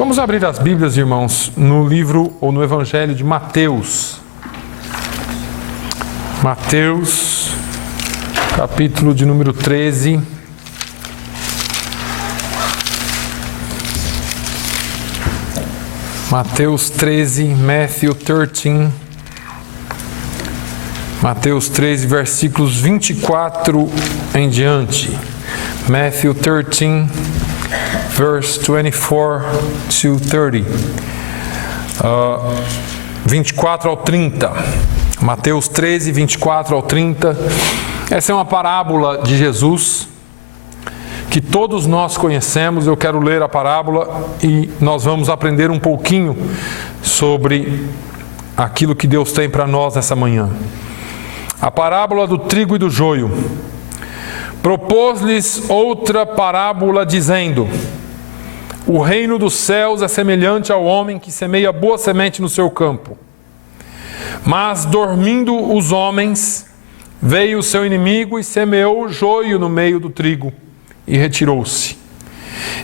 Vamos abrir as Bíblias, irmãos, no livro ou no Evangelho de Mateus. Mateus, capítulo de número 13. Mateus 13, Matthew 13. Mateus 13, versículos 24 em diante. Matthew 13, verse 24 to 30. 24 ao 30. Mateus 13, 24 ao 30. Essa é uma parábola de Jesus que todos nós conhecemos. Eu quero ler a parábola e nós vamos aprender um pouquinho sobre aquilo que Deus tem para nós nessa manhã. A parábola do trigo e do joio. Propôs-lhes outra parábola, dizendo: o reino dos céus é semelhante ao homem que semeia boa semente no seu campo. Mas, dormindo os homens, veio o seu inimigo e semeou o joio no meio do trigo, e retirou-se.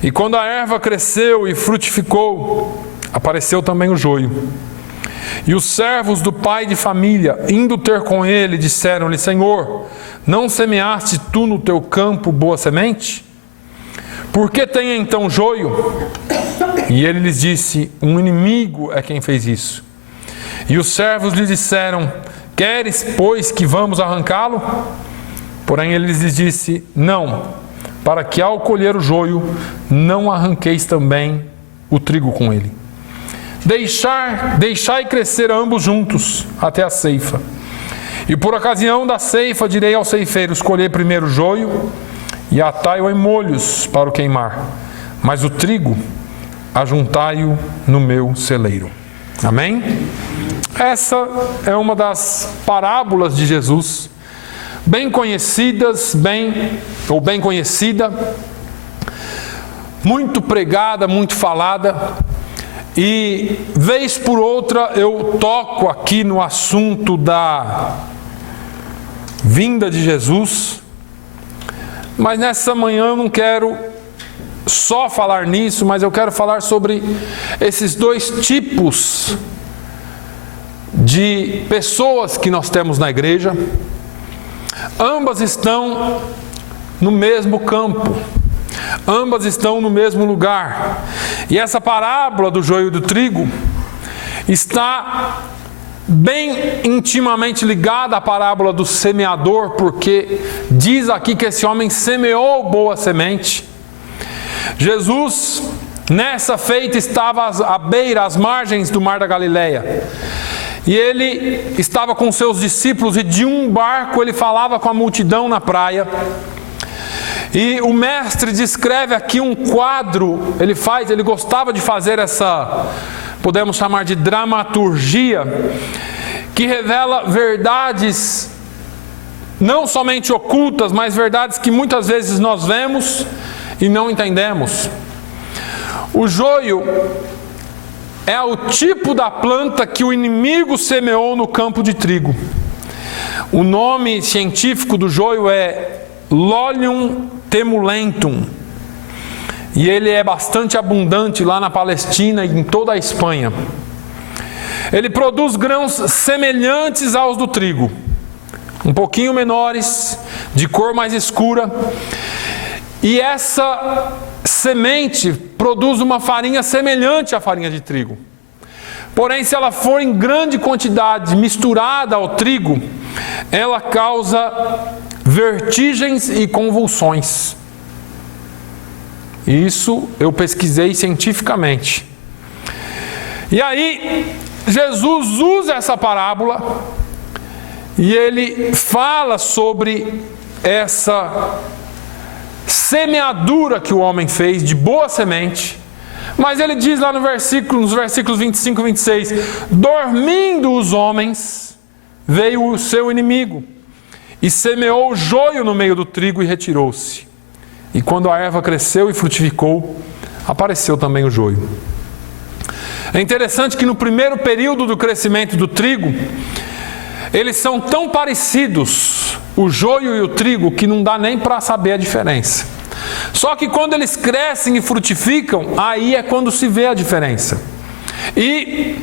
E quando a erva cresceu e frutificou, apareceu também o joio. E os servos do pai de família, indo ter com ele, disseram-lhe: Senhor, não semeaste tu no teu campo boa semente? Por que tem então joio? E ele lhes disse: um inimigo é quem fez isso. E os servos lhe disseram: queres, pois, que vamos arrancá-lo? Porém ele lhes disse: não, para que ao colher o joio, não arranqueis também o trigo com ele. Deixai crescer ambos juntos, até a ceifa. E por ocasião da ceifa direi aos ceifeiros: colhei primeiro o joio, e atai-o em molhos para o queimar, mas o trigo ajuntai-o no meu celeiro. Amém? Essa é uma das parábolas de Jesus, bem conhecidas, bem conhecida, muito pregada, muito falada, e vez por outra eu toco aqui no assunto da vinda de Jesus, mas nessa manhã eu não quero só falar nisso, mas eu quero falar sobre esses dois tipos de pessoas que nós temos na igreja. Ambas estão no mesmo campo, ambas estão no mesmo lugar. E essa parábola do joio e do trigo está bem intimamente ligada à parábola do semeador, porque diz aqui que esse homem semeou boa semente. Jesus, nessa feita, estava à beira, às margens do mar da Galileia. E ele estava com seus discípulos, e de um barco ele falava com a multidão na praia. E o mestre descreve aqui um quadro, ele gostava de fazer essa, podemos chamar de dramaturgia, que revela verdades não somente ocultas, mas verdades que muitas vezes nós vemos e não entendemos. O joio é o tipo da planta que o inimigo semeou no campo de trigo. O nome científico do joio é Lolium temulentum, e ele é bastante abundante lá na Palestina e em toda a Espanha. Ele produz grãos semelhantes aos do trigo, um pouquinho menores, de cor mais escura, e essa semente produz uma farinha semelhante à farinha de trigo. Porém, se ela for em grande quantidade misturada ao trigo, ela causa vertigens e convulsões. Isso eu pesquisei cientificamente. E aí, Jesus usa essa parábola e ele fala sobre essa semeadura que o homem fez de boa semente. Mas ele diz lá nos versículos 25 e 26, dormindo os homens, veio o seu inimigo, e semeou o joio no meio do trigo e retirou-se. E quando a erva cresceu e frutificou, apareceu também o joio. É interessante que no primeiro período do crescimento do trigo, eles são tão parecidos, o joio e o trigo, que não dá nem para saber a diferença. Só que quando eles crescem e frutificam, aí é quando se vê a diferença. E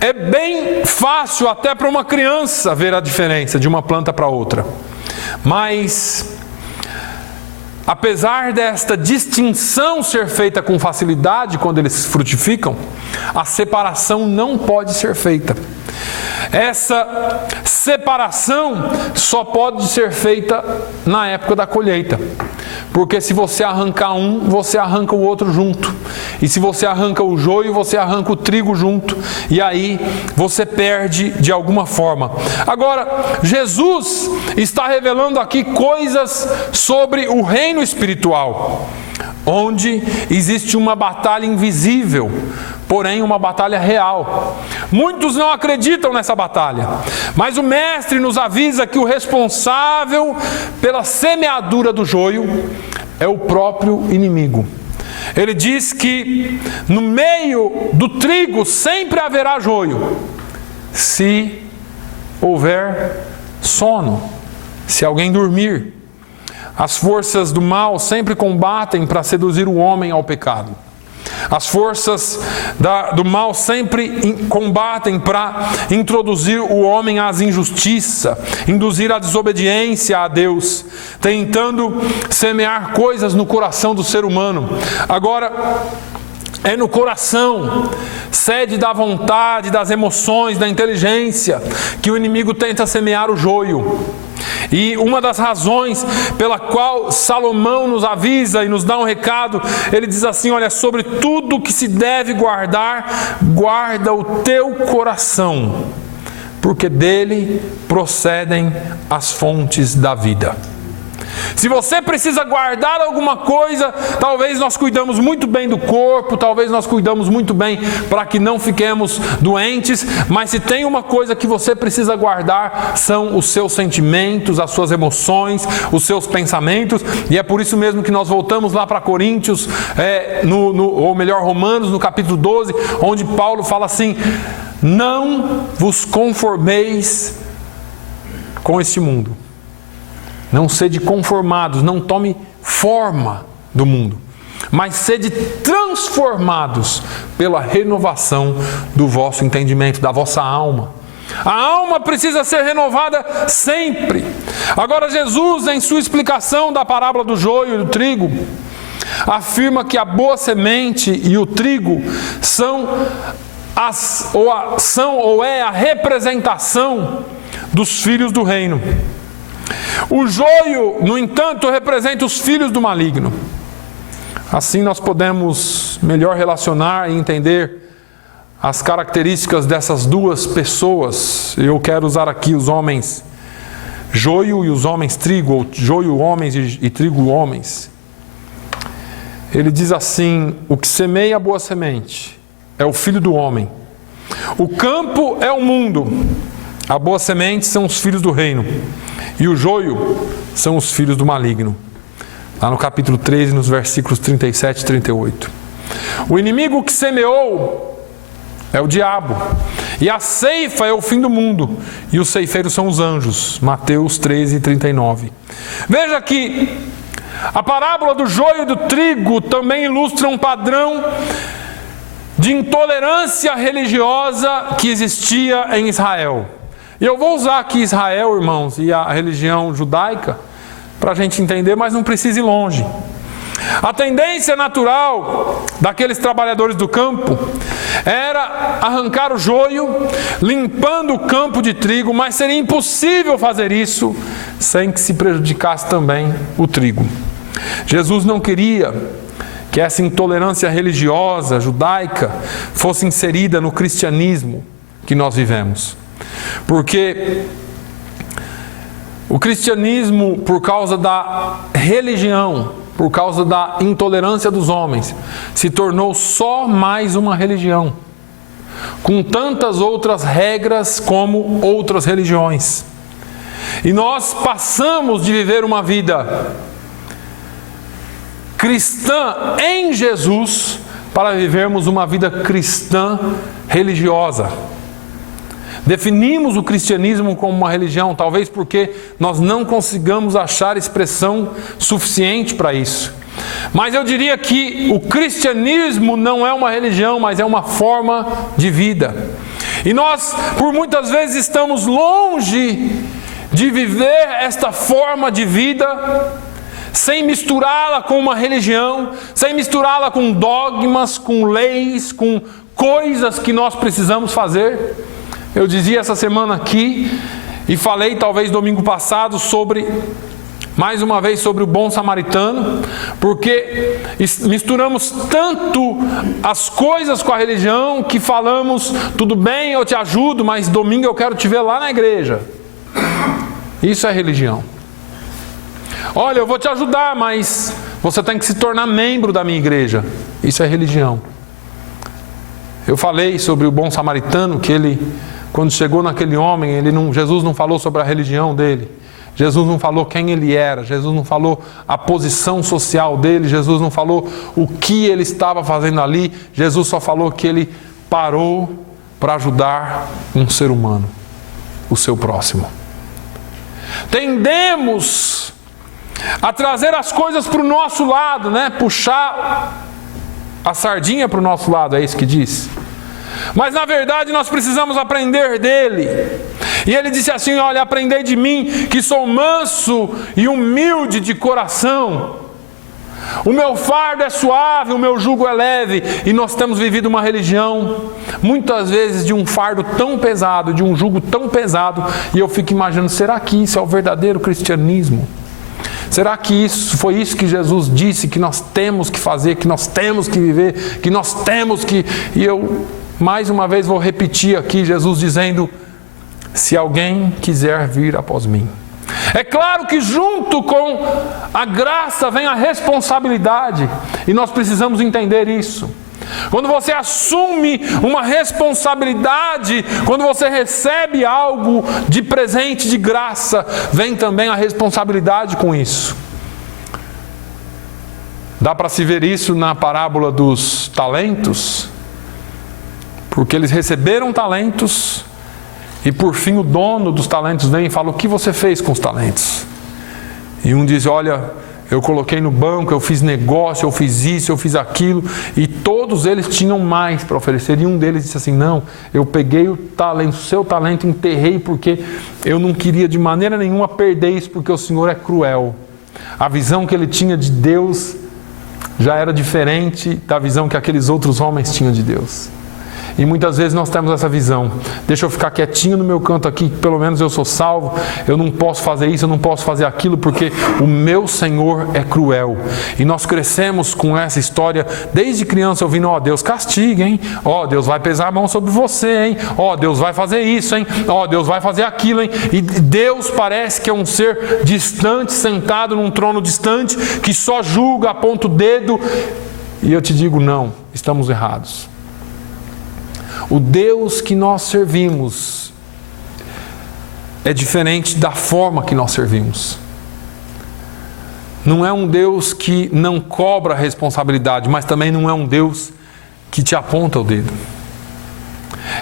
é bem fácil até para uma criança ver a diferença de uma planta para outra. Mas, apesar desta distinção ser feita com facilidade quando eles frutificam, a separação não pode ser feita. Essa separação só pode ser feita na época da colheita. Porque se você arrancar um, você arranca o outro junto. E se você arranca o joio, você arranca o trigo junto. E aí você perde de alguma forma. Agora, Jesus está revelando aqui coisas sobre o reino espiritual, onde existe uma batalha invisível, porém uma batalha real. Muitos não acreditam nessa batalha, mas o Mestre nos avisa que o responsável pela semeadura do joio é o próprio inimigo. Ele diz que no meio do trigo sempre haverá joio, se houver sono, se alguém dormir. As forças do mal sempre combatem para seduzir o homem ao pecado. As forças do mal sempre combatem para introduzir o homem às injustiças, induzir a desobediência a Deus, tentando semear coisas no coração do ser humano. Agora, é no coração, sede da vontade, das emoções, da inteligência, que o inimigo tenta semear o joio. E uma das razões pela qual Salomão nos avisa e nos dá um recado, ele diz assim: olha, sobre tudo que se deve guardar, guarda o teu coração, porque dele procedem as fontes da vida. Se você precisa guardar alguma coisa, talvez nós cuidamos muito bem do corpo, talvez nós cuidamos muito bem para que não fiquemos doentes, mas se tem uma coisa que você precisa guardar, são os seus sentimentos, as suas emoções, os seus pensamentos, e é por isso mesmo que nós voltamos lá para Coríntios, ou melhor, Romanos, no capítulo 12, onde Paulo fala assim: não vos conformeis com este mundo. Não sede conformados, não tome forma do mundo, mas sede transformados pela renovação do vosso entendimento, da vossa alma. A alma precisa ser renovada sempre. Agora, Jesus, em sua explicação da parábola do joio e do trigo, afirma que a boa semente e o trigo é a representação dos filhos do reino. O joio, no entanto, representa os filhos do maligno. Assim nós podemos melhor relacionar e entender as características dessas duas pessoas. Eu quero usar aqui os homens joio e os homens trigo, ou joio homens e trigo homens. Ele diz assim: o que semeia a boa semente é o filho do homem. O campo é o mundo. A boa semente são os filhos do reino. E o joio são os filhos do maligno. Lá no capítulo 13, nos versículos 37 e 38. O inimigo que semeou é o diabo. E a ceifa é o fim do mundo. E os ceifeiros são os anjos. Mateus 13 e 39. Veja que a parábola do joio e do trigo também ilustra um padrão de intolerância religiosa que existia em Israel. E eu vou usar aqui Israel, irmãos, e a religião judaica, para a gente entender, mas não precisa ir longe. A tendência natural daqueles trabalhadores do campo era arrancar o joio, limpando o campo de trigo, mas seria impossível fazer isso sem que se prejudicasse também o trigo. Jesus não queria que essa intolerância religiosa judaica fosse inserida no cristianismo que nós vivemos. Porque o cristianismo, por causa da religião, por causa da intolerância dos homens, se tornou só mais uma religião, com tantas outras regras como outras religiões. E nós passamos de viver uma vida cristã em Jesus para vivermos uma vida cristã religiosa. Definimos o cristianismo como uma religião, talvez porque nós não consigamos achar expressão suficiente para isso. Mas eu diria que o cristianismo não é uma religião, mas é uma forma de vida. E nós, por muitas vezes, estamos longe de viver esta forma de vida, sem misturá-la com uma religião, sem misturá-la com dogmas, com leis, com coisas que nós precisamos fazer. Eu dizia essa semana aqui, e falei talvez domingo passado mais uma vez sobre o bom samaritano, porque misturamos tanto as coisas com a religião que falamos, tudo bem, eu te ajudo, mas domingo eu quero te ver lá na igreja. Isso é religião. Olha, eu vou te ajudar, mas você tem que se tornar membro da minha igreja. Isso é religião. Eu falei sobre o bom samaritano, que ele, quando chegou naquele homem, Jesus não falou sobre a religião dele. Jesus não falou quem ele era, Jesus não falou a posição social dele, Jesus não falou o que ele estava fazendo ali, Jesus só falou que ele parou para ajudar um ser humano, o seu próximo. Tendemos a trazer as coisas para o nosso lado, né? Puxar a sardinha para o nosso lado, é isso que diz? Mas na verdade nós precisamos aprender dele. E ele disse assim: olha, aprendei de mim, que sou manso e humilde de coração. O meu fardo é suave, o meu jugo é leve. E nós temos vivido uma religião, muitas vezes, de um fardo tão pesado, de um jugo tão pesado. E eu fico imaginando, será que isso é o verdadeiro cristianismo? Será que foi isso que Jesus disse que nós temos que fazer, que nós temos que viver, que nós temos que... E eu, mais uma vez, vou repetir aqui, Jesus dizendo: se alguém quiser vir após mim. É claro que junto com a graça vem a responsabilidade, e nós precisamos entender isso. Quando você assume uma responsabilidade, quando você recebe algo de presente, de graça, vem também a responsabilidade com isso. Dá para se ver isso na parábola dos talentos, porque eles receberam talentos e por fim o dono dos talentos vem e fala: o que você fez com os talentos? E um diz: olha, eu coloquei no banco, eu fiz negócio, eu fiz isso, eu fiz aquilo. E todos eles tinham mais para oferecer. E um deles disse assim: não, eu peguei o talento, o seu talento, enterrei porque eu não queria de maneira nenhuma perder isso, porque o Senhor é cruel. A visão que ele tinha de Deus já era diferente da visão que aqueles outros homens tinham de Deus. E muitas vezes nós temos essa visão: deixa eu ficar quietinho no meu canto aqui, que pelo menos eu sou salvo, eu não posso fazer isso, eu não posso fazer aquilo, porque o meu Senhor é cruel. E nós crescemos com essa história, desde criança, ouvindo: ó, Deus castiga, hein? Ó, Deus vai pesar a mão sobre você, hein? Ó, Deus vai fazer isso, hein? Ó, Deus vai fazer aquilo, hein? E Deus parece que é um ser distante, sentado num trono distante, que só julga, aponta o dedo. E eu te digo: não, estamos errados. O Deus que nós servimos é diferente da forma que nós servimos. Não é um Deus que não cobra responsabilidade, mas também não é um Deus que te aponta o dedo.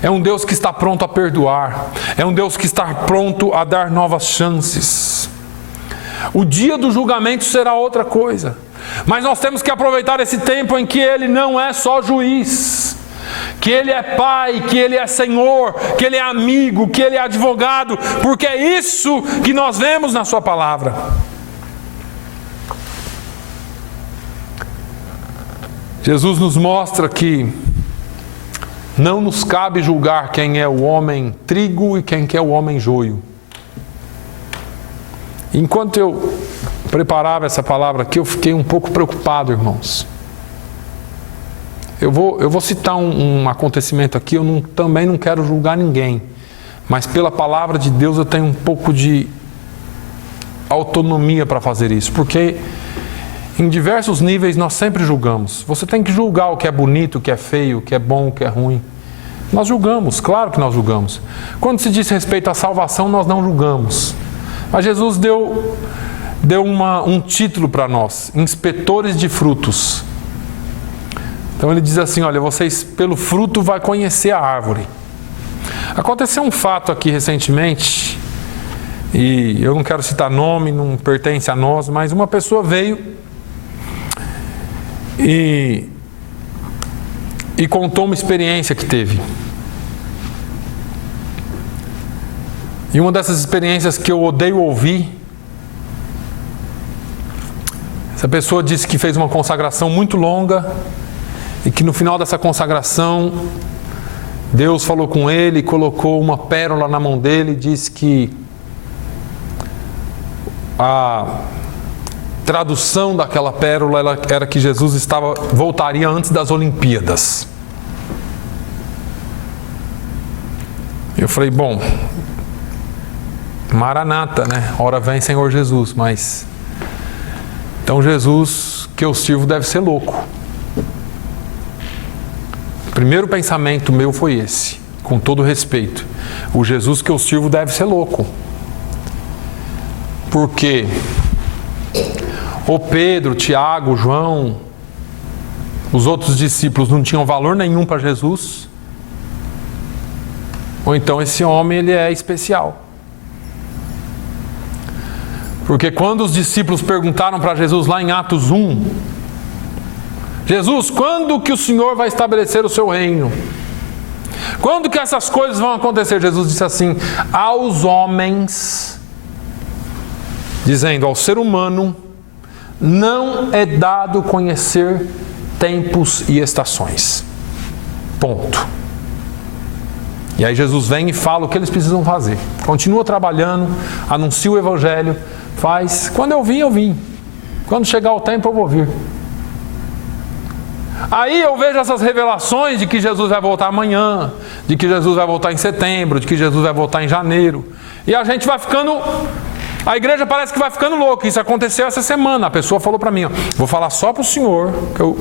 É um Deus que está pronto a perdoar. É um Deus que está pronto a dar novas chances. O dia do julgamento será outra coisa. Mas nós temos que aproveitar esse tempo em que Ele não é só juiz, que Ele é Pai, que Ele é Senhor, que Ele é amigo, que Ele é advogado, porque é isso que nós vemos na Sua palavra. Jesus nos mostra que não nos cabe julgar quem é o homem trigo e quem é o homem joio. Enquanto eu preparava essa palavra aqui, eu fiquei um pouco preocupado, irmãos. Eu vou citar um acontecimento aqui, também não quero julgar ninguém, mas pela palavra de Deus eu tenho um pouco de autonomia para fazer isso, porque em diversos níveis nós sempre julgamos. Você tem que julgar o que é bonito, o que é feio, o que é bom, o que é ruim. Nós julgamos, claro que nós julgamos. Quando se diz respeito à salvação, nós não julgamos. Mas Jesus deu um título para nós: inspetores de frutos. Então ele diz assim: olha, vocês pelo fruto vai conhecer a árvore. Aconteceu um fato aqui recentemente, e eu não quero citar nome, não pertence a nós, mas uma pessoa veio e contou uma experiência que teve. E uma dessas experiências que eu odeio ouvir, essa pessoa disse que fez uma consagração muito longa e que no final dessa consagração Deus falou com ele, colocou uma pérola na mão dele e disse que a tradução daquela pérola era que Jesus voltaria antes das Olimpíadas. Eu falei, bom, Maranata, né? Ora vem Senhor Jesus, mas então Jesus que eu sirvo deve ser louco. O primeiro pensamento meu foi esse, com todo respeito. O Jesus que eu sirvo deve ser louco. Porque o Pedro, Tiago, João, os outros discípulos não tinham valor nenhum para Jesus. Ou então esse homem ele é especial. Porque quando os discípulos perguntaram para Jesus lá em Atos 1, Jesus, quando que o Senhor vai estabelecer o seu reino? Quando que essas coisas vão acontecer? Jesus disse assim, aos homens, dizendo ao ser humano, não é dado conhecer tempos e estações. Ponto. E aí Jesus vem e fala o que eles precisam fazer. Continua trabalhando, anuncia o Evangelho, faz. Quando eu vim, eu vim. Quando chegar o tempo, eu vou vir. Aí eu vejo essas revelações de que Jesus vai voltar amanhã, de que Jesus vai voltar em setembro, de que Jesus vai voltar em janeiro. E a gente vai ficando... A igreja parece que vai ficando louca. Isso aconteceu essa semana. A pessoa falou para mim, ó, vou falar só para o senhor, que eu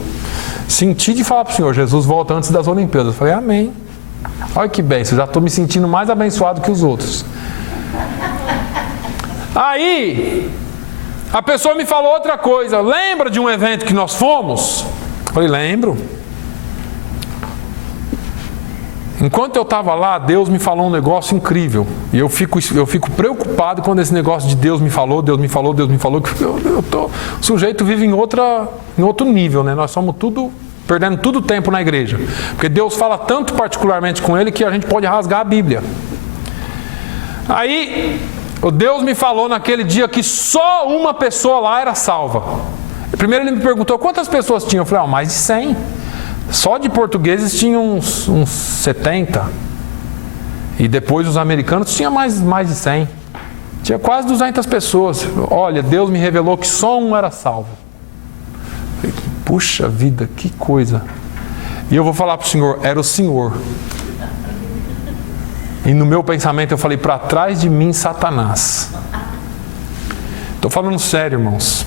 senti de falar para o senhor, Jesus volta antes das Olimpíadas. Eu falei, amém. Olha que bênção, já estou me sentindo mais abençoado que os outros. Aí, a pessoa me falou outra coisa. Lembra de um evento que nós fomos? Eu falei, lembro. Enquanto eu estava lá, Deus me falou um negócio incrível. E eu fico preocupado quando esse negócio de Deus me falou, que o sujeito vive em outro nível, né? Nós somos perdendo todo o tempo na igreja. Porque Deus fala tanto particularmente com ele que a gente pode rasgar a Bíblia. Aí, o Deus me falou naquele dia que só uma pessoa lá era salva. Primeiro ele me perguntou quantas pessoas tinham. Eu falei, mais de 100. Só de portugueses tinha uns 70. E depois os americanos tinha mais de 100. Tinha quase 200 pessoas. Olha, Deus me revelou que só um era salvo. Eu falei, puxa vida, que coisa. E eu vou falar para o Senhor, era o Senhor. E no meu pensamento eu falei, para trás de mim, Satanás. Estou falando sério, irmãos.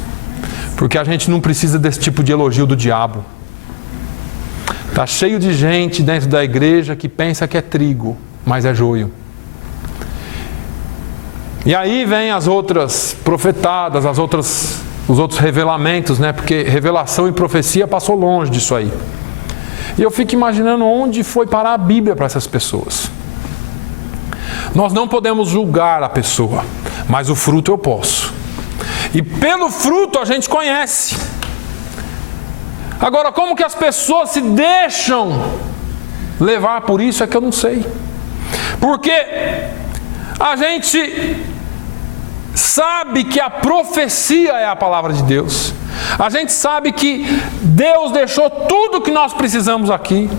Porque a gente não precisa desse tipo de elogio do diabo. Está cheio de gente dentro da igreja que pensa que é trigo, mas é joio. E aí vem as outras profetadas, os outros revelamentos, né? Porque revelação e profecia passou longe disso aí. E eu fico imaginando onde foi parar a Bíblia para essas pessoas. Nós não podemos julgar a pessoa, mas o fruto eu posso. E pelo fruto a gente conhece. Agora, como que as pessoas se deixam levar por isso é que eu não sei. Porque a gente sabe que a profecia é a palavra de Deus. A gente sabe que Deus deixou tudo que nós precisamos aqui.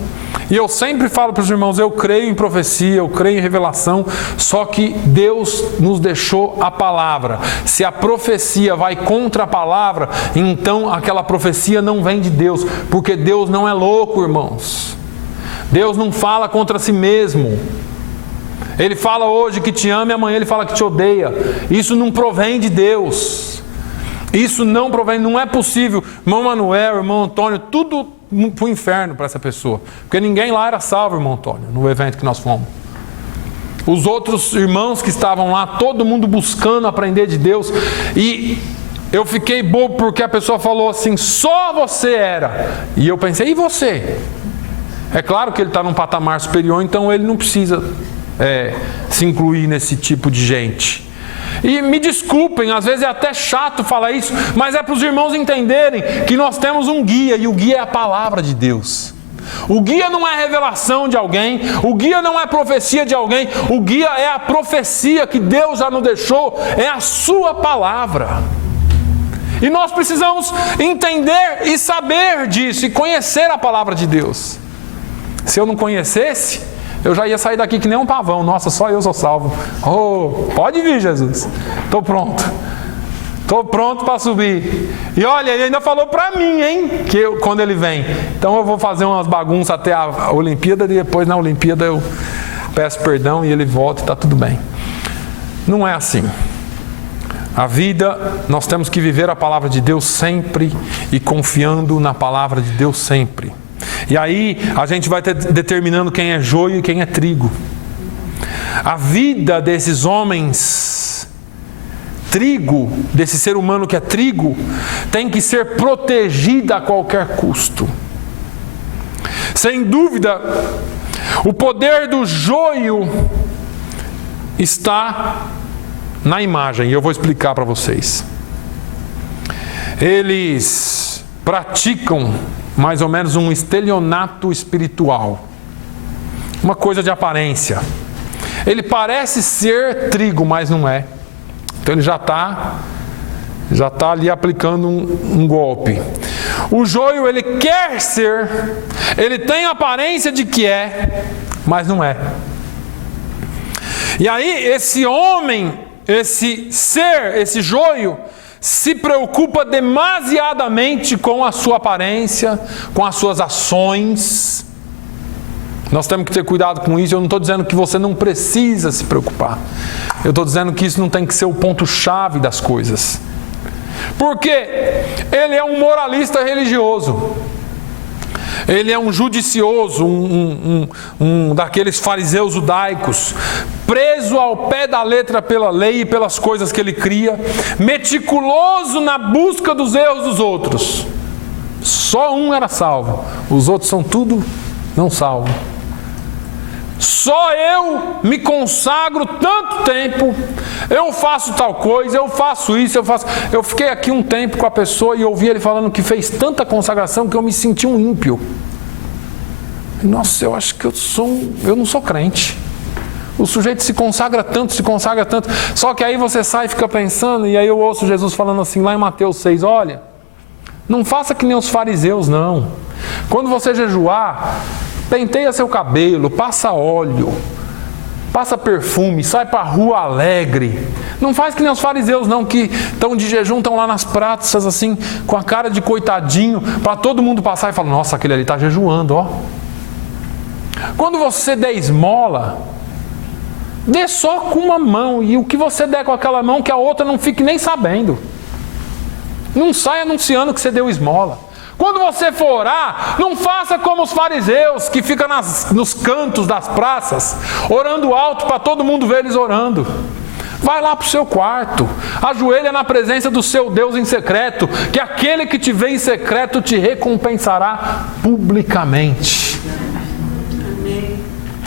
E eu sempre falo para os irmãos, eu creio em profecia, eu creio em revelação, só que Deus nos deixou a palavra. Se a profecia vai contra a palavra, então aquela profecia não vem de Deus, porque Deus não é louco, irmãos. Deus não fala contra si mesmo. Ele fala hoje que te ama e amanhã ele fala que te odeia. Isso não provém de Deus. Isso não provém, não é possível. Irmão Manuel, irmão Antônio, tudo para o inferno para essa pessoa. Porque ninguém lá era salvo, irmão Antônio, no evento que nós fomos. Os outros irmãos que estavam lá, todo mundo buscando aprender de Deus. E eu fiquei bobo porque a pessoa falou assim, só você era. E eu pensei, e você? É claro que ele está num patamar superior, então ele não precisa se incluir nesse tipo de gente. E me desculpem, às vezes é até chato falar isso, mas é para os irmãos entenderem que nós temos um guia, e o guia é a palavra de Deus. O guia não é revelação de alguém, o guia não é profecia de alguém, o guia é a profecia que Deus já nos deixou, é a sua palavra. E nós precisamos entender e saber disso, e conhecer a palavra de Deus. Se eu não conhecesse, eu já ia sair daqui que nem um pavão. Nossa, só eu sou salvo. Oh, pode vir, Jesus. Estou pronto. Estou pronto para subir. E olha, ele ainda falou para mim, hein? Quando ele vem. Então eu vou fazer umas bagunças até a Olimpíada. E depois na Olimpíada eu peço perdão e ele volta e está tudo bem. Não é assim. A vida, nós temos que viver a palavra de Deus sempre e confiando na palavra de Deus sempre. E aí a gente vai determinando quem é joio e quem é trigo. A vida desses homens, trigo, desse ser humano que é trigo, tem que ser protegida a qualquer custo. Sem dúvida, o poder do joio está na imagem, e eu vou explicar para vocês. Eles praticam mais ou menos um estelionato espiritual, uma coisa de aparência. Ele parece ser trigo, mas não é. Então ele já está ali aplicando um golpe. O joio, ele quer ser, ele tem a aparência de que é, mas não é. E aí esse homem, esse ser, esse joio, se preocupa demasiadamente com a sua aparência, com as suas ações. Nós temos que ter cuidado com isso. Eu não estou dizendo que você não precisa se preocupar. Eu estou dizendo que isso não tem que ser o ponto-chave das coisas. Porque ele é um moralista religioso. Ele é um judicioso, um daqueles fariseus judaicos, preso ao pé da letra pela lei e pelas coisas que ele cria, meticuloso na busca dos erros dos outros. Só um era salvo, os outros são tudo não salvos. Só eu me consagro tanto tempo, eu faço tal coisa, eu faço isso, eu faço... Eu fiquei aqui um tempo com a pessoa e ouvi ele falando que fez tanta consagração que eu me senti um ímpio. Nossa, eu acho que eu não sou crente. O sujeito se consagra tanto, só que aí você sai e fica pensando, e aí eu ouço Jesus falando assim lá em Mateus 6, olha, não faça que nem os fariseus não. Quando você jejuar, penteia seu cabelo, passa óleo, passa perfume, sai para a rua alegre. Não faz que nem os fariseus não, que estão de jejum, estão lá nas praças assim, com a cara de coitadinho, para todo mundo passar e falar, nossa, aquele ali está jejuando, ó. Quando você der esmola, dê só com uma mão, e o que você der com aquela mão, que a outra não fique nem sabendo. Não saia anunciando que você deu esmola. Quando você for orar, não faça como os fariseus, que ficam nos cantos das praças, orando alto para todo mundo ver eles orando. Vai lá para o seu quarto, ajoelha na presença do seu Deus em secreto, que aquele que te vê em secreto te recompensará publicamente.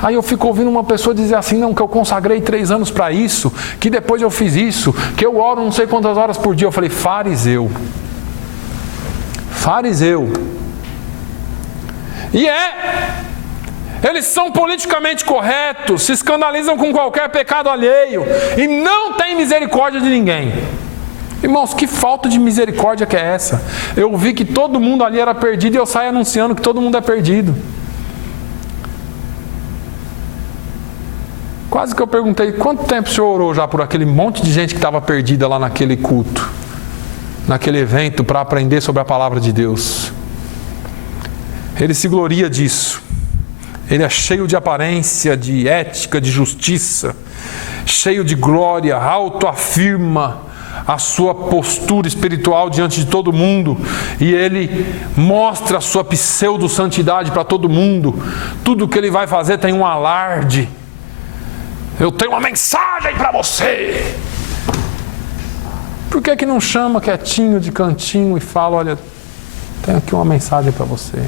Aí eu fico ouvindo uma pessoa dizer assim, não, que eu consagrei 3 anos para isso, que depois eu fiz isso, que eu oro não sei quantas horas por dia. Eu falei, fariseu. E eles são politicamente corretos, se escandalizam com qualquer pecado alheio e não têm misericórdia de ninguém. Irmãos, que falta de misericórdia que é essa? Eu vi que todo mundo ali era perdido e eu saio anunciando que todo mundo é perdido. Quase que eu perguntei, quanto tempo o senhor orou já por aquele monte de gente que estava perdida lá naquele culto, naquele evento, para aprender sobre a palavra de Deus? Ele se gloria disso. Ele é cheio de aparência, de ética, de justiça, cheio de glória, autoafirma a sua postura espiritual diante de todo mundo, e ele mostra a sua pseudo-santidade para todo mundo. Tudo que ele vai fazer tem um alarde. Eu tenho uma mensagem para você. Por que não chama quietinho de cantinho e fala, olha, tenho aqui uma mensagem para você.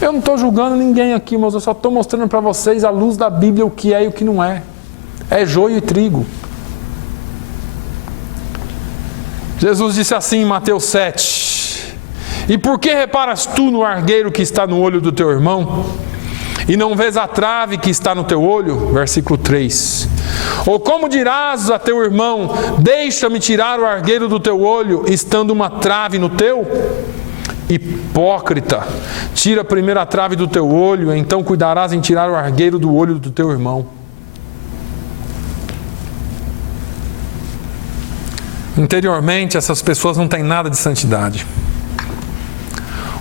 Eu não estou julgando ninguém aqui, mas eu só estou mostrando para vocês à luz da Bíblia o que é e o que não é. É joio e trigo. Jesus disse assim em Mateus 7: E por que reparas tu no argueiro que está no olho do teu irmão, e não vês a trave que está no teu olho? Versículo 3. Ou como dirás a teu irmão: deixa-me tirar o argueiro do teu olho, estando uma trave no teu? Hipócrita, tira primeiro a trave do teu olho, então cuidarás em tirar o argueiro do olho do teu irmão. Interiormente, essas pessoas não têm nada de santidade.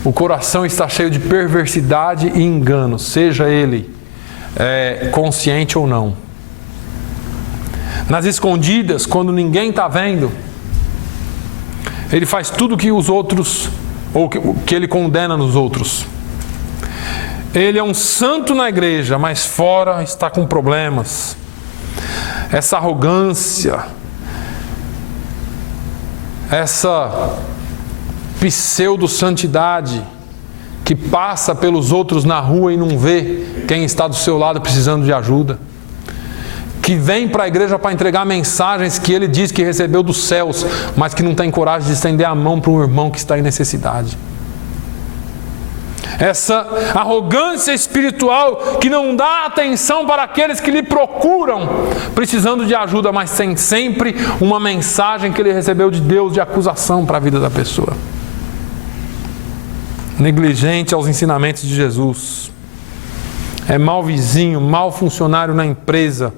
O coração está cheio de perversidade e engano, seja ele consciente ou não. Nas escondidas, quando ninguém está vendo, ele faz tudo que os outros, ou que ele condena nos outros. Ele é um santo na igreja, mas fora está com problemas. Essa arrogância, essa pseudo-santidade que passa pelos outros na rua e não vê quem está do seu lado precisando de ajuda, que vem para a igreja para entregar mensagens que ele diz que recebeu dos céus, mas que não tem coragem de estender a mão para um irmão que está em necessidade. Essa arrogância espiritual que não dá atenção para aqueles que lhe procuram, precisando de ajuda, mas tem sempre uma mensagem que ele recebeu de Deus de acusação para a vida da pessoa. Negligente aos ensinamentos de Jesus. É mau vizinho, mau funcionário na empresa.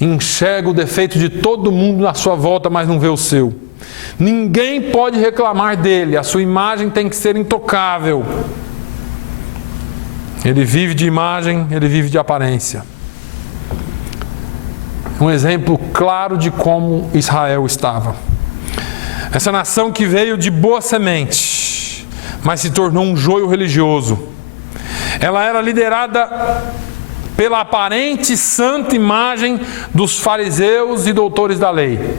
Enxerga o defeito de todo mundo na sua volta, mas não vê o seu. Ninguém pode reclamar dele, a sua imagem tem que ser intocável. Ele vive de imagem, ele vive de aparência. Um exemplo claro de como Israel estava. Essa nação que veio de boa semente, mas se tornou um joio religioso. Ela era liderada pela aparente santa imagem dos fariseus e doutores da lei.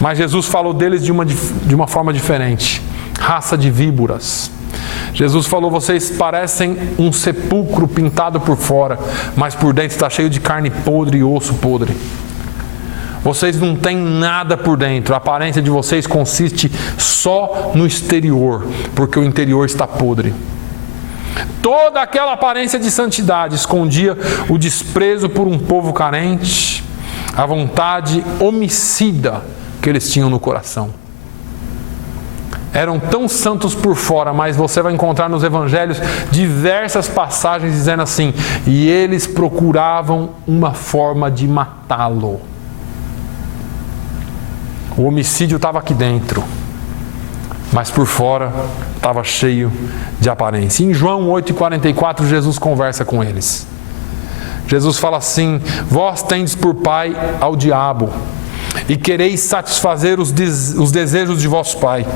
Mas Jesus falou deles de uma forma diferente. Raça de víboras. Jesus falou: vocês parecem um sepulcro pintado por fora, mas por dentro está cheio de carne podre e osso podre. Vocês não têm nada por dentro. A aparência de vocês consiste só no exterior, porque o interior está podre. Toda aquela aparência de santidade escondia o desprezo por um povo carente, a vontade homicida que eles tinham no coração. Eram tão santos por fora, mas você vai encontrar nos evangelhos diversas passagens dizendo assim: e eles procuravam uma forma de matá-lo. O homicídio estava aqui dentro, mas por fora estava cheio de aparência. Em João 8,44, Jesus conversa com eles. Jesus fala assim: vós tendes por pai ao diabo, e quereis satisfazer os desejos de vosso pai.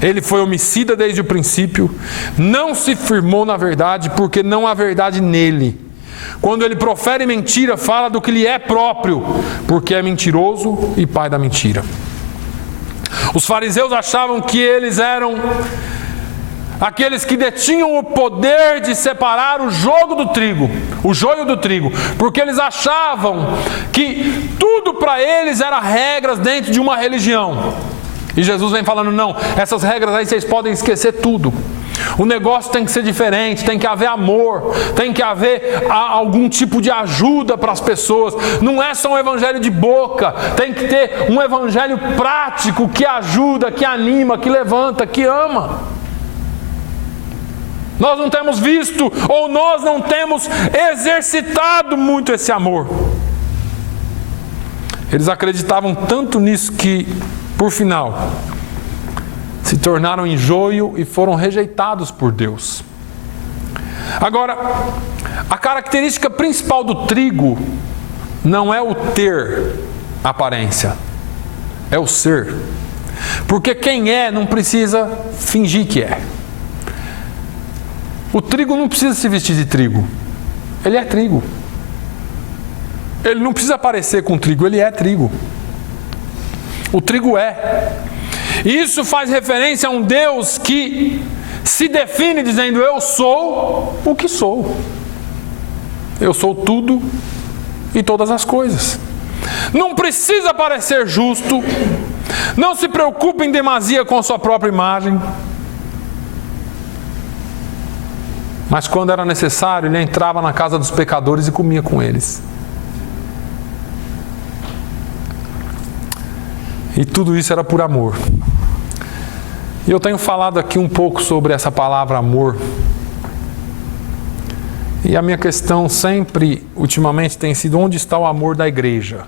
Ele foi homicida desde o princípio, não se firmou na verdade, porque não há verdade nele. Quando ele profere mentira, fala do que lhe é próprio, porque é mentiroso e pai da mentira. Os fariseus achavam que eles eram aqueles que detinham o poder de separar o joio do trigo, porque eles achavam que tudo para eles era regras dentro de uma religião. E Jesus vem falando: não, essas regras aí vocês podem esquecer tudo. O negócio tem que ser diferente, tem que haver amor, tem que haver algum tipo de ajuda para as pessoas. Não é só um evangelho de boca, tem que ter um evangelho prático que ajuda, que anima, que levanta, que ama. Nós não temos visto, ou nós não temos exercitado muito esse amor. Eles acreditavam tanto nisso que, por final, se tornaram em joio e foram rejeitados por Deus. Agora, a característica principal do trigo não é o ter aparência, é o ser. Porque quem é não precisa fingir que é. O trigo não precisa se vestir de trigo, ele é trigo. Ele não precisa parecer com trigo, ele é trigo. O trigo é. E isso faz referência a um Deus que se define dizendo: eu sou o que sou. Eu sou tudo e todas as coisas. Não precisa parecer justo, Não se preocupe em demasia com a sua própria imagem. Mas quando era necessário, ele entrava na casa dos pecadores e comia com eles. E tudo isso era por amor. E eu tenho falado aqui um pouco sobre essa palavra amor. E a minha questão sempre, ultimamente, tem sido: onde está o amor da igreja?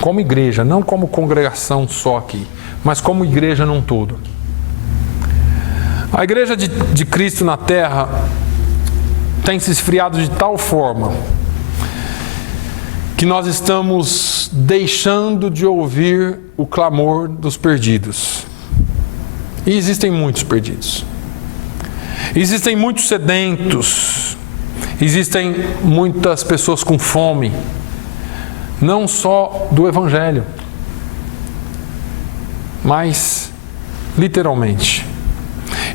Como igreja, não como congregação só aqui, mas como igreja num todo. A igreja de Cristo na terra tem se esfriado de tal forma que nós estamos deixando de ouvir o clamor dos perdidos. E existem muitos perdidos. Existem muitos sedentos. Existem muitas pessoas com fome. Não só do Evangelho, mas literalmente.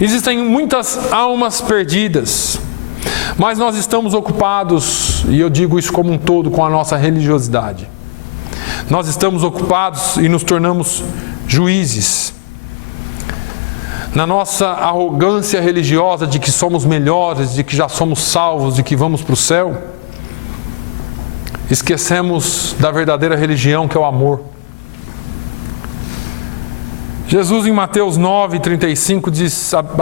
Existem muitas almas perdidas. Mas nós estamos ocupados, e eu digo isso como um todo, com a nossa religiosidade. Nós estamos ocupados e nos tornamos juízes. Na nossa arrogância religiosa de que somos melhores, de que já somos salvos, de que vamos para o céu, esquecemos da verdadeira religião, que é o amor. Jesus, em Mateus 9:35,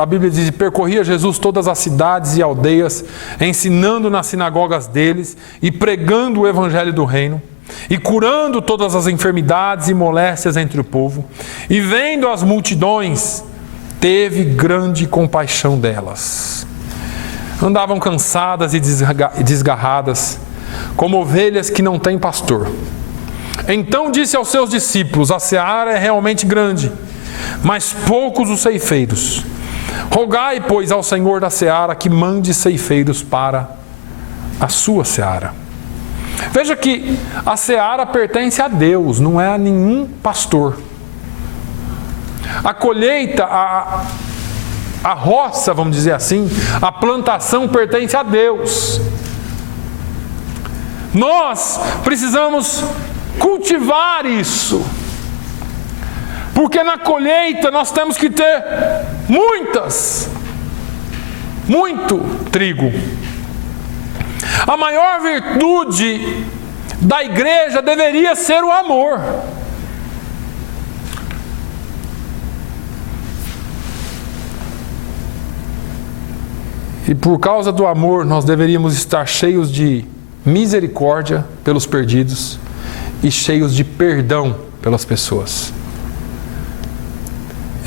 a Bíblia diz: percorria Jesus todas as cidades e aldeias, ensinando nas sinagogas deles e pregando o evangelho do reino, e curando todas as enfermidades e moléstias entre o povo. E vendo as multidões, teve grande compaixão delas. Andavam cansadas e desgarradas, como ovelhas que não têm pastor. Então disse aos seus discípulos: a seara é realmente grande, mas poucos os ceifeiros. Rogai, pois, ao Senhor da seara que mande ceifeiros para a sua seara. Veja que a seara pertence a Deus, não é a nenhum pastor. A colheita, a roça, vamos dizer assim, a plantação pertence a Deus. Nós precisamos cultivar isso. Porque na colheita nós temos que ter muito trigo. A maior virtude da igreja deveria ser o amor. E por causa do amor, nós deveríamos estar cheios de misericórdia pelos perdidos e cheios de perdão pelas pessoas.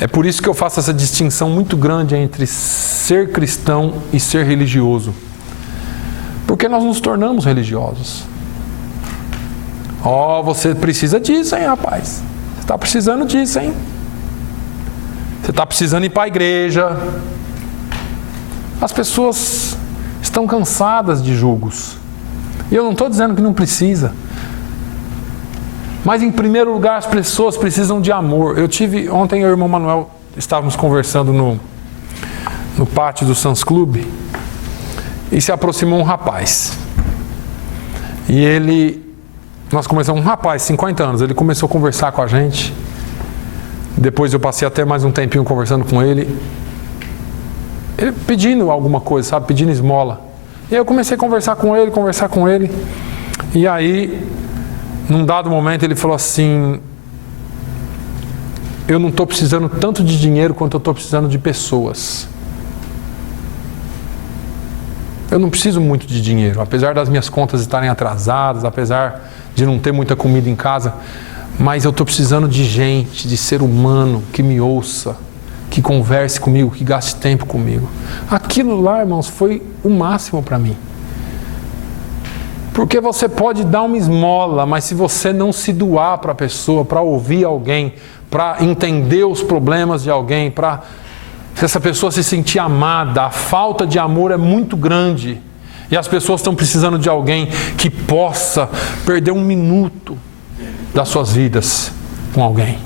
É por isso que eu faço essa distinção muito grande entre ser cristão e ser religioso. Porque nós nos tornamos religiosos. Você precisa disso, hein, rapaz? Você está precisando disso, hein? Você está precisando ir para a igreja. As pessoas estão cansadas de julgos. E eu não estou dizendo que não precisa. Mas, em primeiro lugar, as pessoas precisam de amor. Ontem eu e o irmão Manuel estávamos conversando no pátio do Sans Club, e se aproximou um rapaz. E nós começamos, um rapaz, 50 anos, ele começou a conversar com a gente. Depois eu passei até mais um tempinho conversando com ele. Ele pedindo alguma coisa, sabe, pedindo esmola. E aí eu comecei a conversar com ele. E aí, num dado momento, ele falou assim: eu não estou precisando tanto de dinheiro quanto eu estou precisando de pessoas. Eu não preciso muito de dinheiro, apesar das minhas contas estarem atrasadas, apesar de não ter muita comida em casa, mas eu estou precisando de gente, de ser humano que me ouça, que converse comigo, que gaste tempo comigo. Aquilo lá, irmãos, foi o máximo para mim. Porque você pode dar uma esmola, mas se você não se doar para a pessoa, para ouvir alguém, para entender os problemas de alguém, para se essa pessoa se sentir amada, a falta de amor é muito grande. E as pessoas estão precisando de alguém que possa perder um minuto das suas vidas com alguém.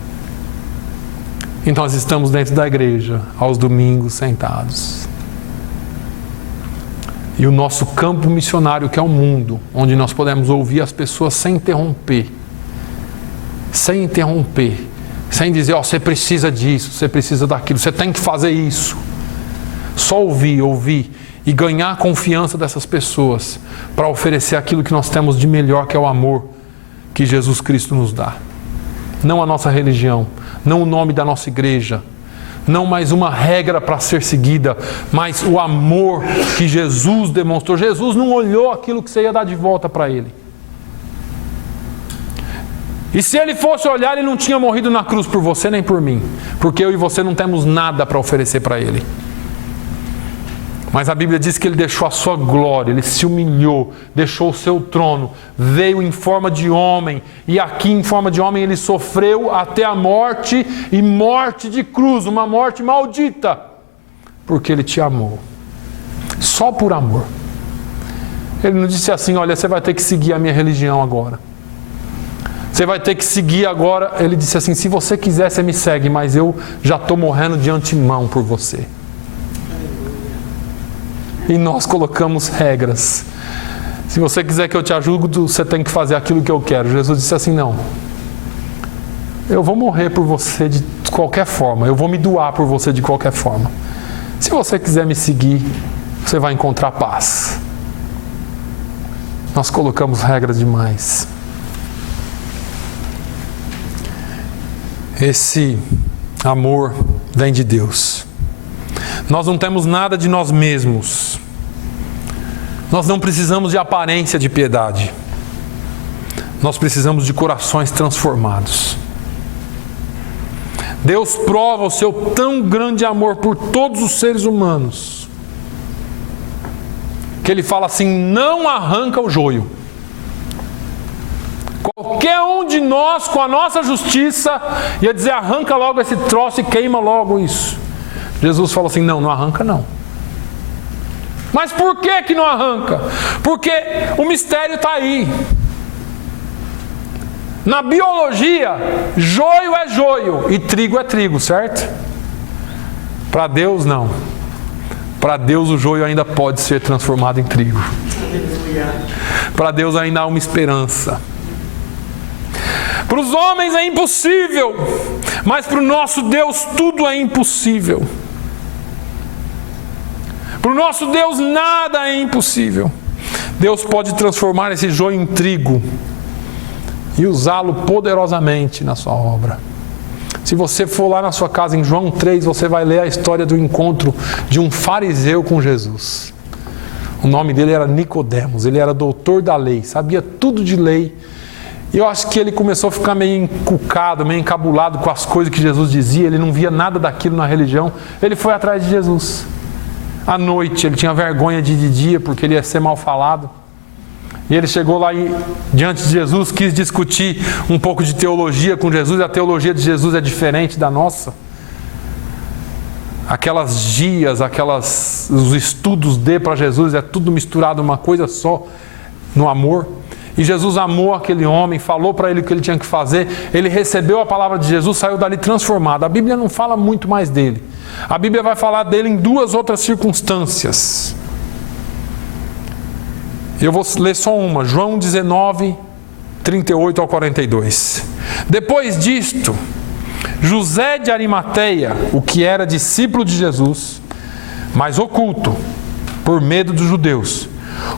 Então nós estamos dentro da igreja, aos domingos, sentados. E o nosso campo missionário, que é o mundo, onde nós podemos ouvir as pessoas sem interromper, sem interromper, sem dizer, você precisa disso, você precisa daquilo, você tem que fazer isso. Só ouvir e ganhar a confiança dessas pessoas para oferecer aquilo que nós temos de melhor, que é o amor que Jesus Cristo nos dá. Não a nossa religião, não o nome da nossa igreja, não mais uma regra para ser seguida, mas o amor que Jesus demonstrou. Jesus não olhou aquilo que você ia dar de volta para Ele. E se Ele fosse olhar, Ele não tinha morrido na cruz por você nem por mim, porque eu e você não temos nada para oferecer para Ele. Mas a Bíblia diz que Ele deixou a sua glória, Ele se humilhou, deixou o seu trono, veio em forma de homem, e aqui em forma de homem Ele sofreu até a morte, e morte de cruz, uma morte maldita, porque Ele te amou, só por amor. Ele não disse assim, olha, você vai ter que seguir a minha religião agora, você vai ter que seguir agora. Ele disse assim, se você quiser você me segue, mas eu já estou morrendo de antemão por você. E nós colocamos regras. Se você quiser que eu te ajude, você tem que fazer aquilo que eu quero. Jesus disse assim, não. Eu vou morrer por você de qualquer forma. Eu vou me doar por você de qualquer forma. Se você quiser me seguir, você vai encontrar paz. Nós colocamos regras demais. Esse amor vem de Deus. Nós não temos nada de nós mesmos. Nós não precisamos de aparência de piedade. Nós precisamos de corações transformados. Deus prova o seu tão grande amor por todos os seres humanos, que Ele fala assim, não arranca o joio. Qualquer um de nós, com a nossa justiça, ia dizer, arranca logo esse troço e queima logo isso. Jesus falou assim, não arranca não. Mas por que não arranca? Porque o mistério está aí. Na biologia, joio é joio e trigo é trigo, certo? Para Deus não. Para Deus o joio ainda pode ser transformado em trigo. Para Deus ainda há uma esperança. Para os homens é impossível, mas para o nosso Deus tudo é impossível. Para o nosso Deus nada é impossível. Deus pode transformar esse joio em trigo e usá-lo poderosamente na sua obra. Se você for lá na sua casa em João 3, você vai ler a história do encontro de um fariseu com Jesus. O nome dele era Nicodemos, ele era doutor da lei, sabia tudo de lei. E eu acho que ele começou a ficar meio encucado, meio encabulado com as coisas que Jesus dizia. Ele não via nada daquilo na religião. Ele foi atrás de Jesus. À noite, ele tinha vergonha de dia, porque ele ia ser mal falado. E ele chegou lá diante de Jesus, quis discutir um pouco de teologia com Jesus. A teologia de Jesus é diferente da nossa. Aquelas gias, os estudos para Jesus, é tudo misturado uma coisa só, no amor. E Jesus amou aquele homem, falou para ele o que ele tinha que fazer. Ele recebeu a palavra de Jesus, saiu dali transformado. A Bíblia não fala muito mais dele. A Bíblia vai falar dele em duas outras circunstâncias. Eu vou ler só uma, João 19, 38 ao 42. Depois disto, José de Arimateia, o que era discípulo de Jesus, mas oculto, por medo dos judeus,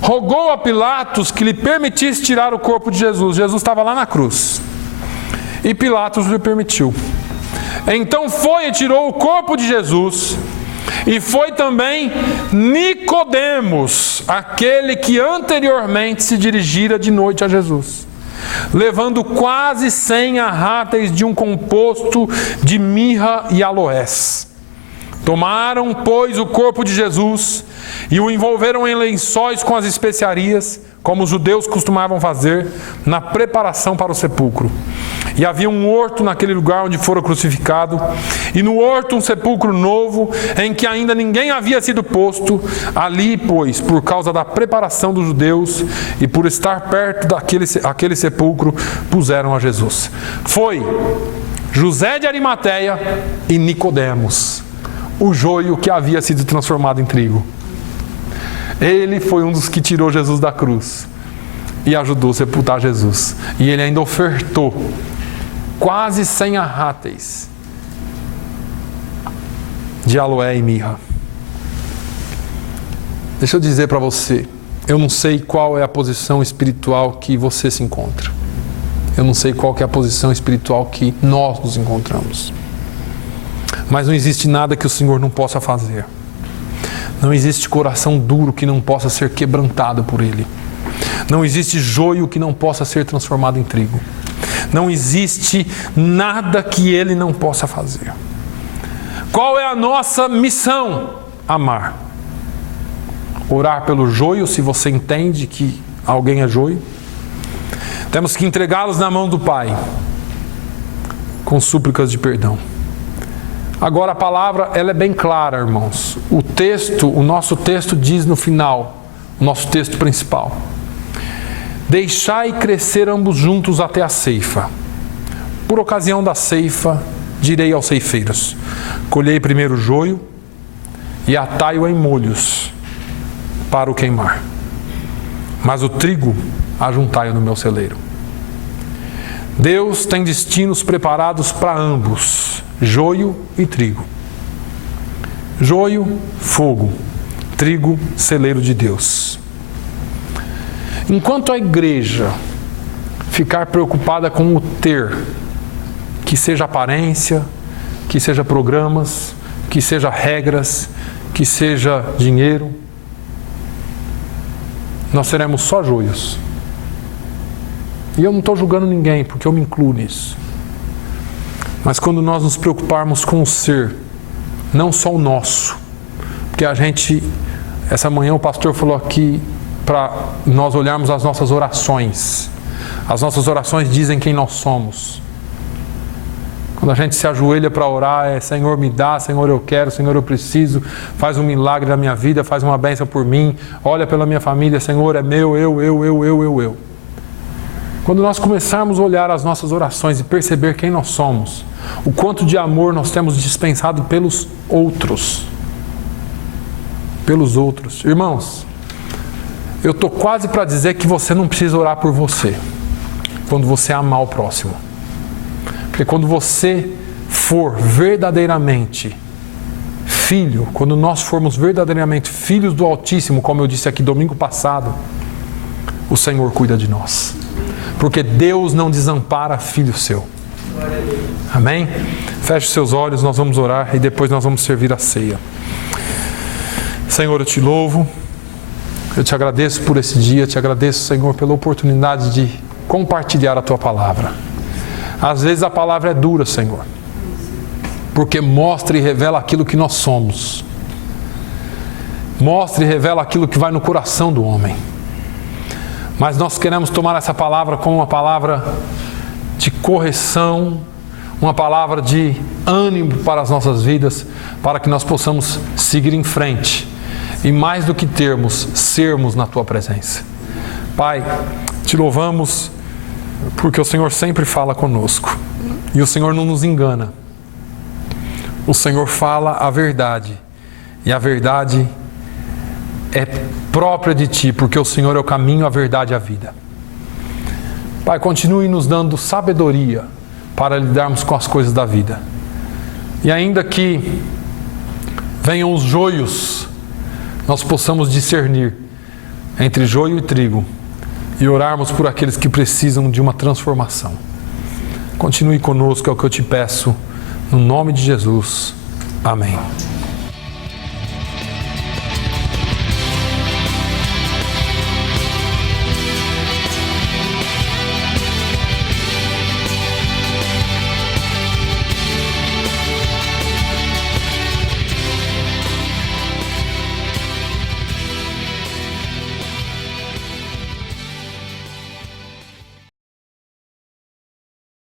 rogou a Pilatos que lhe permitisse tirar o corpo de Jesus. Jesus estava lá na cruz. E Pilatos lhe permitiu. Então foi e tirou o corpo de Jesus. E foi também Nicodemos, aquele que anteriormente se dirigira de noite a Jesus, levando quase 100 arráteis de um composto de mirra e aloés. Tomaram, pois, o corpo de Jesus e o envolveram em lençóis com as especiarias, como os judeus costumavam fazer na preparação para o sepulcro. E havia um horto naquele lugar onde fora crucificado, e no horto um sepulcro novo, em que ainda ninguém havia sido posto. Ali, pois, por causa da preparação dos judeus e por estar perto daquele sepulcro, puseram a Jesus. Foi José de Arimateia e Nicodemos, o joio que havia sido transformado em trigo. Ele foi um dos que tirou Jesus da cruz e ajudou a sepultar Jesus. E ele ainda ofertou quase 100 arráteis de aloé e mirra. Deixa eu dizer para você, eu não sei qual é a posição espiritual que você se encontra. Eu não sei qual que é a posição espiritual que nós nos encontramos. Mas não existe nada que o Senhor não possa fazer. Não existe coração duro que não possa ser quebrantado por Ele. Não existe joio que não possa ser transformado em trigo. Não existe nada que Ele não possa fazer. Qual é a nossa missão? Amar. Orar pelo joio, se você entende que alguém é joio. Temos que entregá-los na mão do Pai, com súplicas de perdão. Agora a palavra, ela é bem clara, irmãos. O nosso texto diz no final, o nosso texto principal: deixai crescer ambos juntos até a ceifa. Por ocasião da ceifa, direi aos ceifeiros: colhei primeiro o joio e atai-o em molhos para o queimar. Mas o trigo ajuntai-o no meu celeiro. Deus tem destinos preparados para ambos, joio e trigo. Joio, fogo. Trigo, celeiro de Deus. Enquanto a igreja ficar preocupada com o ter, que seja aparência, que seja programas, que seja regras, que seja dinheiro, nós seremos só joios. E eu não estou julgando ninguém, porque eu me incluo nisso. Mas quando nós nos preocuparmos com o ser, não só o nosso, porque essa manhã o pastor falou aqui para nós olharmos as nossas orações. As nossas orações dizem quem nós somos. Quando a gente se ajoelha para orar, Senhor me dá, Senhor eu quero, Senhor eu preciso, faz um milagre na minha vida, faz uma bênção por mim, olha pela minha família, Senhor é meu, eu. Quando nós começarmos a olhar as nossas orações e perceber quem nós somos, o quanto de amor nós temos dispensado pelos outros. Pelos outros. Irmãos, eu estou quase para dizer que você não precisa orar por você, quando você amar o próximo. Porque quando você for verdadeiramente filho, quando nós formos verdadeiramente filhos do Altíssimo, como eu disse aqui domingo passado, o Senhor cuida de nós. Porque Deus não desampara filho seu. Amém? Feche os seus olhos, nós vamos orar e depois nós vamos servir a ceia. Senhor, eu te louvo, eu te agradeço por esse dia, te agradeço, Senhor, pela oportunidade de compartilhar a tua palavra. Às vezes a palavra é dura, Senhor, porque mostra e revela aquilo que nós somos. Mostra e revela aquilo que vai no coração do homem. Mas nós queremos tomar essa palavra como uma palavra de correção, uma palavra de ânimo para as nossas vidas, para que nós possamos seguir em frente e mais do que sermos na Tua presença. Pai, te louvamos porque o Senhor sempre fala conosco e o Senhor não nos engana. O Senhor fala a verdade e a verdade é própria de Ti, porque o Senhor é o caminho, a verdade e a vida. Pai, continue nos dando sabedoria para lidarmos com as coisas da vida. E ainda que venham os joios, nós possamos discernir entre joio e trigo e orarmos por aqueles que precisam de uma transformação. Continue conosco, é o que eu te peço, no nome de Jesus. Amém.